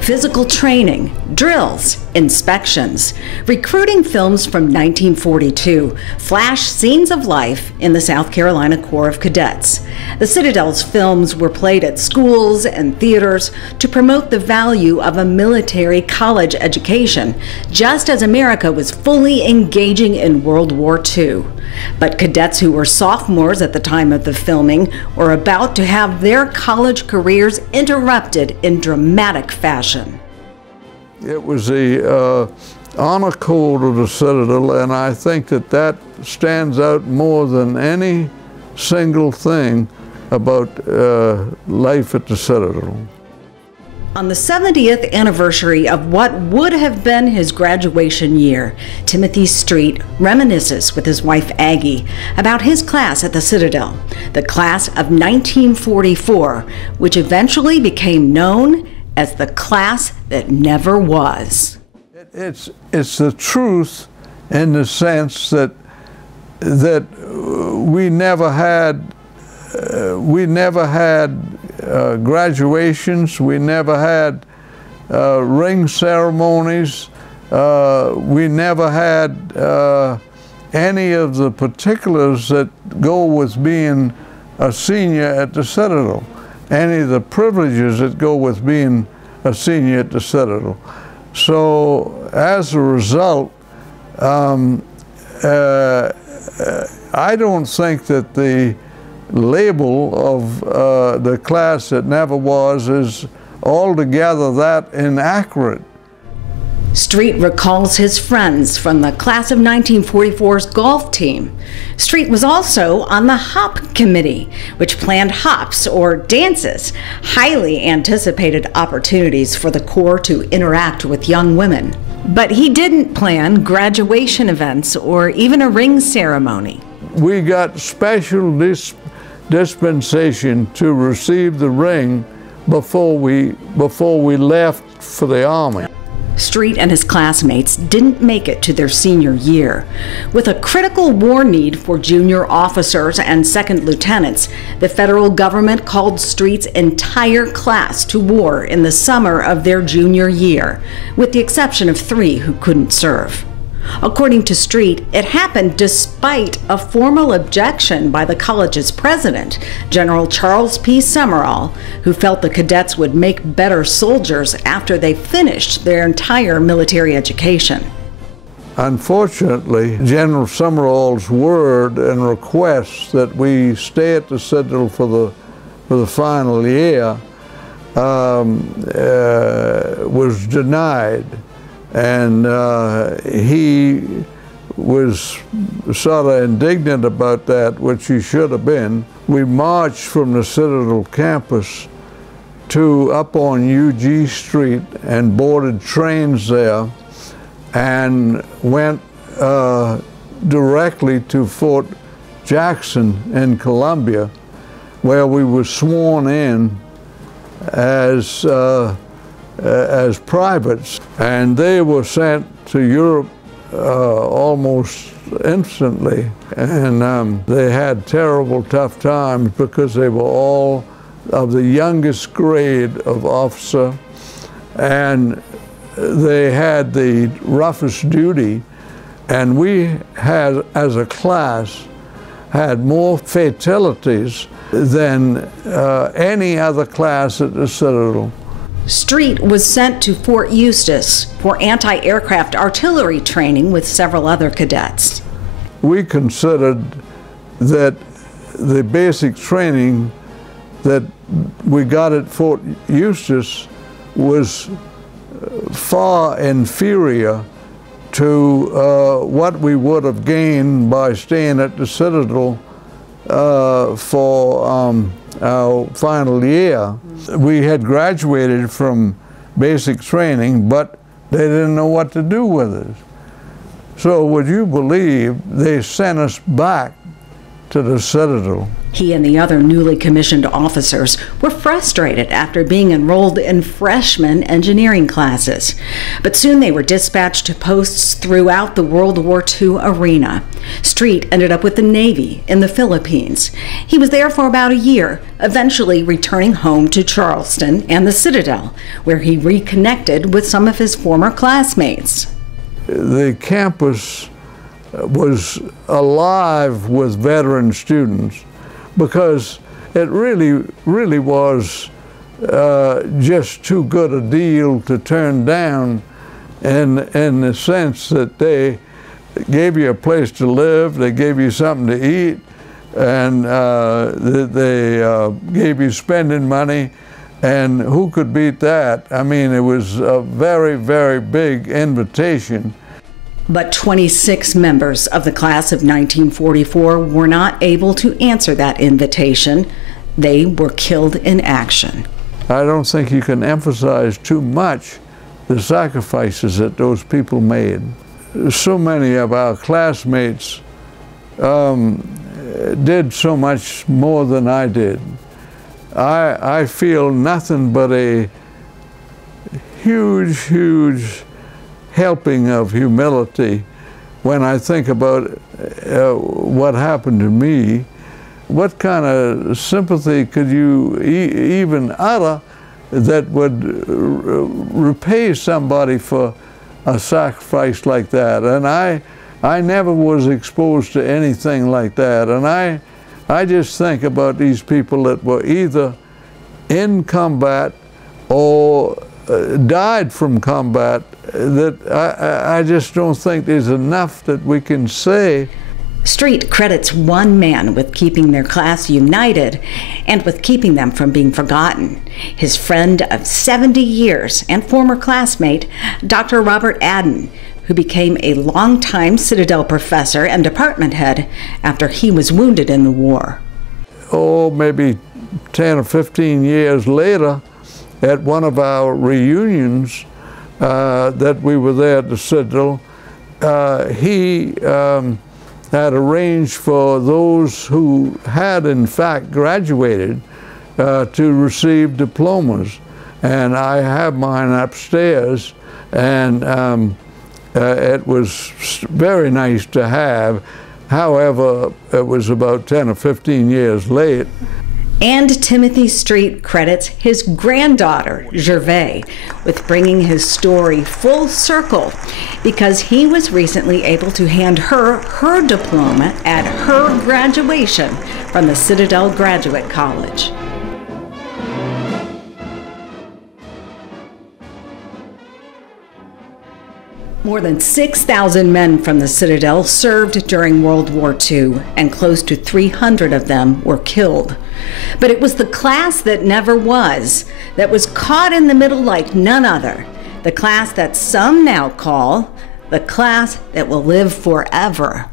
Physical training, drills, inspections. Recruiting films from 1942 flash scenes of life in the South Carolina Corps of Cadets. The Citadel's films were played at schools and theaters to promote the value of a military college education, just as America was fully engaging in World War II. But cadets who were sophomores at the time of the filming were about to have their college careers interrupted in dramatic fashion. It was the honor code of the Citadel, and I think that that stands out more than any single thing about life at the Citadel. On the 70th anniversary of what would have been his graduation year, Timothy Street reminisces with his wife Aggie about his class at the Citadel, the class of 1944, which eventually became known as the class that never was. It's the truth in the sense that we never had graduations, we never had ring ceremonies, we never had any of the particulars that go with being a senior at the Citadel, any of the privileges that go with being a senior at the Citadel. So as a result, I don't think that the label of the class that never was is altogether that inaccurate. Street recalls his friends from the class of 1944's golf team. Street was also on the hop committee, which planned hops or dances, highly anticipated opportunities for the Corps to interact with young women. But he didn't plan graduation events or even a ring ceremony. We got special dispensation to receive the ring before we left for the Army. Street and his classmates didn't make it to their senior year. With a critical war need for junior officers and second lieutenants, the federal government called Street's entire class to war in the summer of their junior year, with the exception of 3 who couldn't serve. According to Street, it happened despite a formal objection by the college's president, General Charles P. Summerall, who felt the cadets would make better soldiers after they finished their entire military education. Unfortunately, General Summerall's word and request that we stay at the Citadel for the final year was denied. And he was sort of indignant about that, which he should have been. We marched from the Citadel campus to up on UG Street and boarded trains there and went directly to Fort Jackson in Columbia, where we were sworn in as privates, and they were sent to Europe almost instantly, and they had terrible tough times because they were all of the youngest grade of officer, and they had the roughest duty, and we had, as a class, had more fatalities than any other class at the Citadel. Street was sent to Fort Eustis for anti-aircraft artillery training with several other cadets. We considered that the basic training that we got at Fort Eustis was far inferior to what we would have gained by staying at the Citadel for our final year. We had graduated from basic training, but they didn't know what to do with us. So would you believe they sent us back to the Citadel? He and the other newly commissioned officers were frustrated after being enrolled in freshman engineering classes. But soon they were dispatched to posts throughout the World War II arena. Street ended up with the Navy in the Philippines. He was there for about a year, eventually returning home to Charleston and the Citadel, where he reconnected with some of his former classmates. The campus was alive with veteran students, because it really was just too good a deal to turn down, in the sense that they gave you a place to live, they gave you something to eat, and they gave you spending money, and who could beat that? I mean, it was a very, very big invitation. But 26 members of the class of 1944 were not able to answer that invitation. They were killed in action. I don't think you can emphasize too much the sacrifices that those people made. So many of our classmates did so much more than I did. I feel nothing but a huge, huge helping of humility when I think about what happened to me. What kind of sympathy could you even utter that would repay somebody for a sacrifice like that? And I never was exposed to anything like that. And I just think about these people that were either in combat or died from combat, that I just don't think there's enough that we can say. Street credits one man with keeping their class united and with keeping them from being forgotten. His friend of 70 years and former classmate, Dr. Robert Adden, who became a longtime Citadel professor and department head after he was wounded in the war. Oh, maybe 10 or 15 years later, at one of our reunions that we were there at the Citadel, he had arranged for those who had in fact graduated to receive diplomas. And I have mine upstairs, and it was very nice to have. However, it was about 10 or 15 years late. And Timothy Street credits his granddaughter, Gervais, with bringing his story full circle, because he was recently able to hand her her diploma at her graduation from the Citadel Graduate College. More than 6,000 men from the Citadel served during World War II, and close to 300 of them were killed. But it was the class that never was, that was caught in the middle like none other, the class that some now call the class that will live forever.